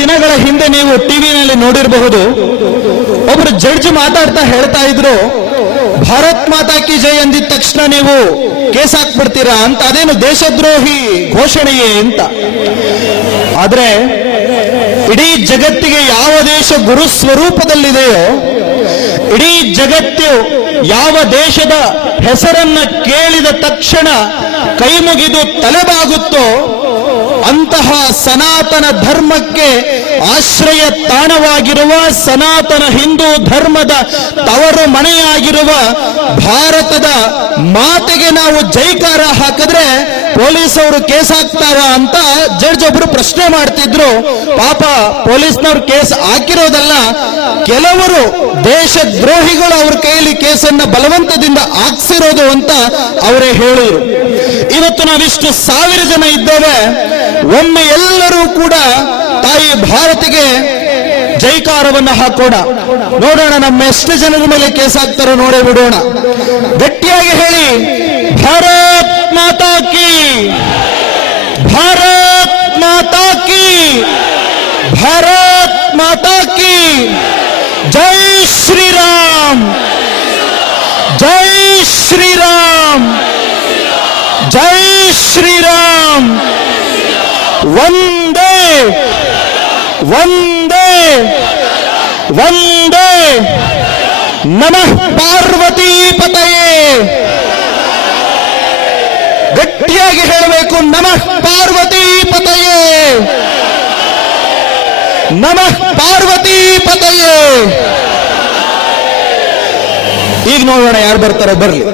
ದಿನಗಳ ಹಿಂದೆ ನೀವು ಟಿವಿನಲ್ಲಿ ನೋಡಿರಬಹುದು, ಒಬ್ರು ಜಡ್ಜ್ ಮಾತಾಡ್ತಾ ಹೇಳ್ತಾ ಇದ್ರು, ಭಾರತ್ ಮಾತಾ ಕಿ ಜೈ ಅಂದಿದ ತಕ್ಷಣ ನೀವು ಕೇಸ್ ಹಾಕ್ಬಿಡ್ತೀರಾ ಅಂತ, ಅದೇನು ದೇಶದ್ರೋಹಿ ಘೋಷಣೆಯೇ ಅಂತ. ಆದ್ರೆ ಇಡೀ ಜಗತ್ತಿಗೆ ಯಾವ ದೇಶ ಗುರು ಸ್ವರೂಪದಲ್ಲಿದೆಯೋ, ಇಡೀ ಜಗತ್ತು ಯಾವ ದೇಶದ ಹೆಸರನ್ನ ಕೇಳಿದ ತಕ್ಷಣ ಕೈ ಮುಗಿದು ತಲೆಬಾಗುತ್ತೋ ಅಂತಹ ಸನಾತನ ಧರ್ಮಕ್ಕೆ ಆಶ್ರಯ ತಾಣವಾಗಿರುವ, ಸನಾತನ ಹಿಂದೂ ಧರ್ಮದ ತವರು ಮನೆಯಾಗಿರುವ ಭಾರತದ ಮಾತೆಗೆ ನಾವು ಜೈಕಾರ ಹಾಕಿದ್ರೆ ಪೊಲೀಸ್ ಅವರು ಕೇಸ್ ಹಾಕ್ತಾರ ಅಂತ ಜಡ್ಜ್ ಒಬ್ರು ಪ್ರಶ್ನೆ ಮಾಡ್ತಿದ್ರು. ಪಾಪ ಪೊಲೀಸ್ನವ್ರು ಕೇಸ್ ಹಾಕಿರೋದಲ್ಲ, ಕೆಲವರು ದೇಶದ್ರೋಹಿಗಳು ಅವ್ರ ಕೈಯಲ್ಲಿ ಕೇಸನ್ನ ಬಲವಂತದಿಂದ ಹಾಕ್ಸಿರೋದು ಅಂತ ಅವರೇ ಹೇಳಿದ್ರು. ಇವತ್ತು ನಾವಿಷ್ಟು 1000 ಜನ ಇದ್ದೇವೆ, ಒಮ್ಮೆ ಎಲ್ಲರೂ ಕೂಡ ತಾಯಿ ಭಾರತಿಗೆ ಜೈಕಾರವನ್ನು ಹಾಕೋಣ, ನೋಡೋಣ ನಮ್ಮ ಎಷ್ಟು ಜನರ ಮೇಲೆ ಕೇಸ್ ಹಾಕ್ತಾರೋ ನೋಡೇ ಬಿಡೋಣ. ಗಟ್ಟಿಯಾಗಿ ಹೇಳಿ, ಭಾರತ್ ಮಾತಾ ಕಿ, ಭಾರತ್ ಮಾತಾ ಕಿ, ಭಾರತ್ ಮಾತಾ ಕಿ, ಜೈ ಶ್ರೀರಾಮ್, ಜೈ ಶ್ರೀರಾಮ್, ಜೈ ಶ್ರೀರಾಮ್, ವಂದೇ ವಂದೇ ವಂದೇ, ನಮಃ ಪಾರ್ವತಿ ಪತಯೇ. ಗಟ್ಟಿಯಾಗಿ ಹೇಳಬೇಕು, ನಮಃ ಪಾರ್ವತಿ ಪತಯೇ, ನಮಃ ಪಾರ್ವತಿ ಪತಯೇ. ಈಗ ನೋಡೋಣ ಯಾರು ಬರ್ತಾರೋ, ಬರ್ಲಿ.